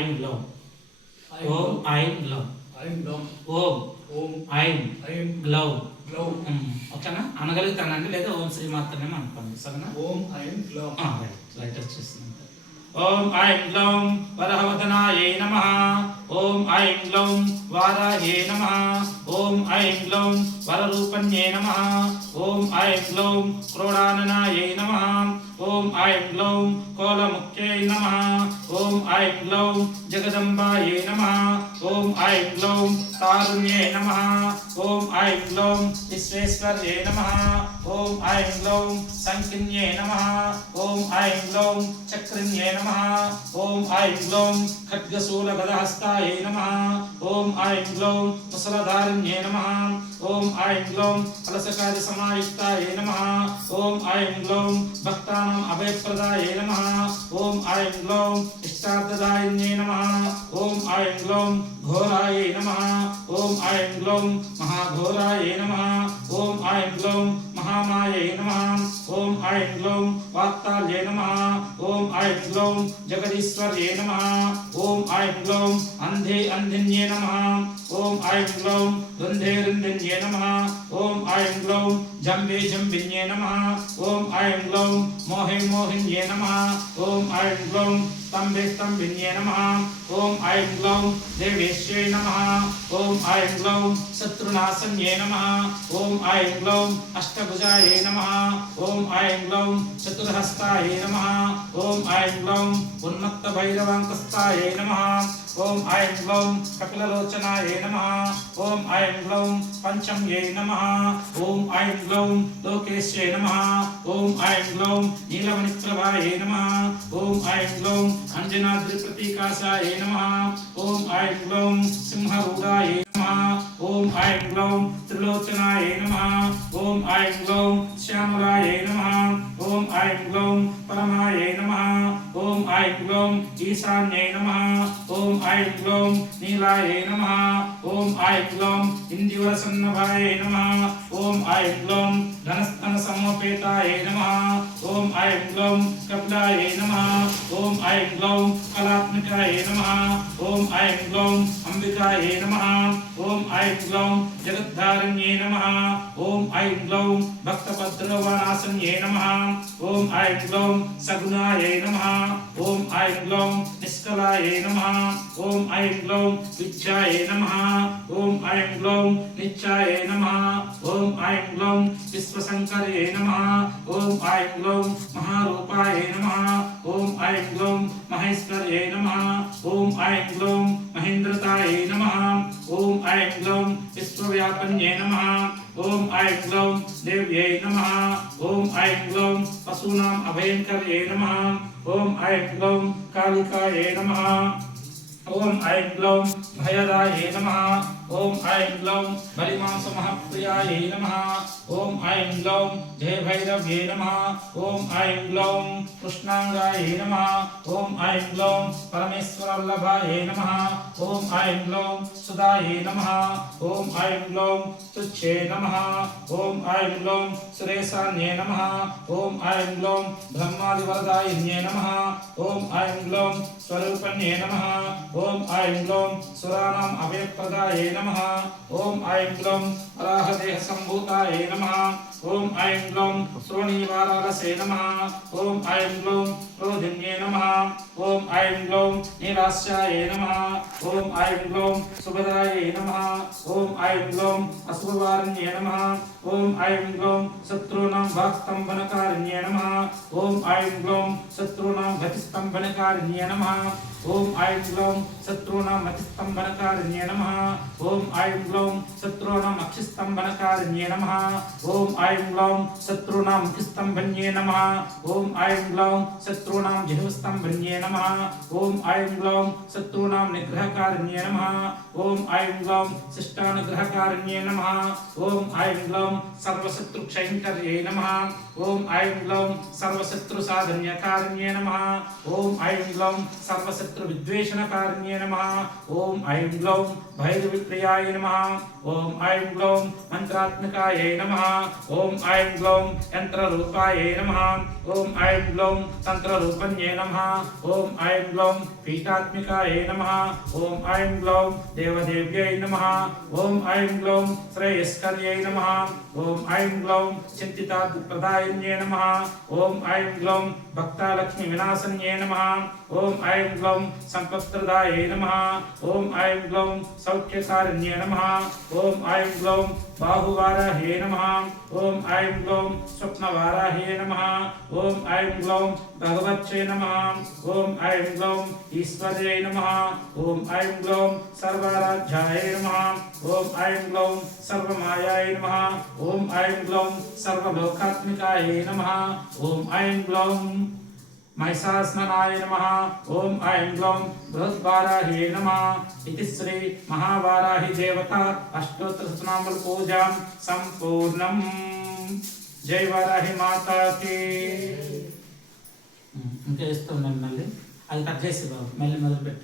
ఐం గ్లౌం ఓం ఐం గ్లౌం ఐం డౌన్ ఓం ఓం ఐం ఐం గ్లౌం గ్లౌ ఓకేనా? అనగలుగుతానండి లేదా ఓం శ్రీమాత్రమే అనుకోండి సరేనా? ఓం ఐం గ్లౌ రైట్. వచ్చేసింది. ఓం ఐం గ్లౌం వరహవదనాయై నమ. ఓం ఐం గ్లౌం వారాయే నమ. ఓం ఐం గ్లౌం వరరూపణ్యే నమ. ఓం ఐం గ్లౌం క్రోడాననాయై నమ. ఓం ఐం గ్లౌం కోలముఖ్యై నమ ఓం ఐం గ్లౌం జగదంబాయే నమ ఓం ఐం గ్లౌం తారుణ్యే నమ ఓం ఐం గ్లౌం విశ్వేశ్వర్యే నమ ఓం ఐం గ్లౌం సంకిన్యే నమ ఓం ఐం గ్లౌం చక్రిణ్యే నమ ఓం ఐం గ్లౌం ఖడ్గశూలగదహస్తాయే నమ ఓం ఐం గ్లౌం ముసలధారిణ్యే నమ ఓం ఐం గ్లౌం కలసకారి సమాయుక్తాయే నమ ఓం ఐం గ్లౌం భక్తానాం అభయప్రదాయే నమ ఓం ఐం గ్లౌం ఇష్టార్థదాయిన్యే నమ ఓం ఐం గ్లౌం ఘోరాయ నమ ఓం ఐం గ్లౌం మహాఘోరాయ నమ ఓం ఐం గ్లౌం మహామాయ నమ ఓం ఐం గ్లౌం వాక్తాల్యే నమ ఓం ఐం గ్లౌం జగదీశ్వర్యే నమ ఓం ఐం గ్లౌం అంధే అంధిన్యే నమ ఓం ఐం గ్లౌం రుంధే రుంధిన్యే నమ ఓం ఐం గ్లౌం జంబే జంబిన్యే నమ ఓం ఐం గ్లౌం మోహిం మోహిన్యే నమ ఓం ఐం గ్లౌం స్తంభే స్తంభిన్యే నమ ఓం ఐం గ్లౌం దేవేశ్వే నమ ఓం ఐం గ్లౌం శత్రునాశన్యే నమ ఓం ఐం గ్లౌం అష్టభుజాయే నమ ఓం ఐం గ్లౌం చతుర్హస్తాయే నమ ఓం ఐం గ్లౌం ఉన్మత్త భైరవాంకస్తాయే నమ ఓం ఐం గ్లౌం కపిలలోచనాయే నమ ఓం ఐం గ్లౌం పంచమ్యై నమ ఓం ఐం గ్లౌం లోకేశ్వే నమ ఓం ఐం గ్లౌం నీలమణిప్రభాయే నమ ఓం ఐం గ్లౌం అంజనాద్రి ప్రతీకాశాయే నమ ఓం ఐం గ్లౌం సింహరూఢాయే నమ ఓం ఐం గ్లౌం త్రిలోచనాయే నమ ఓం ఐం గ్లౌం శ్యామలాయే నమ ఓం ఐం గ్లౌం పరమాయే నమ ఓం ఐం గ్లౌం ఈశాన్యై నమ ఓం ఐం గ్లౌం నీలాయే నమ ఓం ఐం గ్లౌం ఇందివరసన్నభాయే నమ ఓం ఐం గ్లౌం ధనస్తన సమోపేతాయే నమ ఓం ఐం గ్లౌం కపిలాయ నమ ఓం ఐం గ్లౌం కళాత్మికాయే నమ ఓం ఐం గ్లౌం అంబికాయ నమ ఓం ఐం గ్లౌం జగద్ధారణ్యే నమ ఓం ఐం గ్లౌం భక్తభద్రవనాశన్యే నమ ఓం ఐం గ్లౌం సగుణాయ నమ ఓం ఐం గ్లౌం నిష్కలాయ నమ ఓం ఐం గ్లౌం విద్యాయ నమ ఓం ఐం గ్లౌం నిత్యాయ నమ ఓం ఐం గ్లౌం విశ్వశంకరే నమ ఓం ఐం గ్లౌం మహారూపాయే నమ ఓం ఐం గ్లౌం మహేశ్వర్యే నమ ఓం ఐం గ్లౌం మహేంద్రతాయే నమ ఓం ఐం గ్లౌం విశ్వవ్యాపన్యే నమ ఓం ఐం గ్లౌం దేవ్యై నమ ఓం ఐం గ్లౌం పశూనాం అభయంకర్యే నమ ఓం ఐం గ్లౌం కాళికాయే నమ ఓం ఐం గ్లౌం భయదాయే నమ ఓం ఐం గ్లౌం బలిమాంస మహప్రియాయే నమ ఓం ఐం గ్లౌం జయ భైరవ్యే నమ ఓం ఐం గ్లౌం కృష్ణాంగాయే నమ ఓం ఐం గ్లౌం పరమేశ్వరల్లభాయే నమ ఓం ఐం గ్లౌం సుదాయే నమ ఓం ఐం గ్లౌం తుచ్చే నమ ఓం ఐం గ్లౌం సురేశాన్యే నమ ఓం ఐం గ్లౌం బ్రహ్మాదివరదాయిన్యే నమ ఓం ఐం గ్లౌం స్వరూపణ్యే నమ ఓం ఐం గ్లౌం సురాణం అభయప్రదాయే నమ ఓం ఐం గ్లౌం వరాహదేహ సంభూతాయే నమ ఓం ఐం గ్లౌం శ్రోణీవారాలసే నమ ఓం ఐం గ్లౌం క్రోధిన్యే నమ ఓం ఐం గ్లౌం నీలాస్యాయే నమ ఓం ఐం గ్లౌం సుభదాయే నమ ఓం ఐం గ్లౌం అశుభవారిణ్యే నమ ఓం ఐం గ్లౌం శత్రూణాం వాక్స్తంభనకారిణ్యే నమ ఓం ఐం గ్లౌం శత్రూణాం గతిస్తంభనకారిణ్యే నమ ఓం ఐం గ్లౌం శత్రూణాం అతిస్తంభనకారిణ్యే నమ ఓం ఐం గ్లౌం శత్రూణాం అక్షిస్తంభనకారిణ్యే నమ ఓం ఐం గ్లౌం శత్రూణాం ముఖిస్తంభన్యే నమ ఓం ఐం గ్లౌం శత్రూణాం జిహ్వస్తంభన్యే నమ ఓం ఐం గ్లౌం శత్రూణాం నిగ్రహకారిణ్యే నమ ఓం ఐం గ్లౌం శిష్టానుగ్రహకారిణ్యే నమ ఓం ఐం గ్లౌం సర్వశత్రుక్షయంకర్యే నమ ఓం ఐం గ్లౌం సర్వశత్రు సర్వశత్రుసాధన్యకారిణ్యే నమ ఓం ఐం గ్లౌం సర్వశత్రు శత్రు విద్వేషణకారిణ్యే నమ ఓం ఐం గ్లౌం భైరవిప్రియాయ నమ ఓం ఐం గ్లౌం మంత్రాత్మకాయ నమ ఓం ఐం గ్లౌం యంత్రరూపాయ నమ ఓం ఐం గ్లౌం తంత్రరూపణ్యే నమ ఓం ఐం గ్లౌం పీఠాత్మికాయ నమ ఓం ఐం గ్లౌం దేవదేవ్యై నమ ఓం ఐం గ్లౌం శ్రేయస్కర్యై నమ ఓం ఐం గ్లౌం చింతితార్థప్రదాయిన్యే నమ ఓం ఐం గ్లౌం భక్తాలక్ష్మి వినాశన్యే నమ ఓం ఐం గ్లౌం సంపత్ప్రదాయై నమ ఓం ఐం గ్లౌం సౌఖ్యకారిణ్యే నమ ఓం ఐం గ్లౌం బాహువారాహే నమ ఓం ఐం గ్లౌం స్వప్నవారాహే నమ ఓం ఐం గ్లౌం భగవచ్చే నమ ఓం ఐం గ్లౌం ఈశ్వర్యై నమ ఓం ఐం గ్లౌం సర్వారాధ్యాయ నమ ఓం ఐం గ్లౌం సర్వమాయాయ నమ ఓం ఐం గ్లౌం సర్వలోకాత్మికాయ నమ ఓం ఐం గ్లౌం महिषास्मनाय नमः ॐ ऐं ग्लौं बृहद्वाराहे नमः इति श्री महावाराहि देवता अष्टोत्तरशतनामल पूजां सम्पूर्णम् జై వారాహి మాతాకి ఇంకా వేస్తాం మళ్ళీ అది కట్ చేసి బాబు మళ్ళీ మొదలు పెట్టు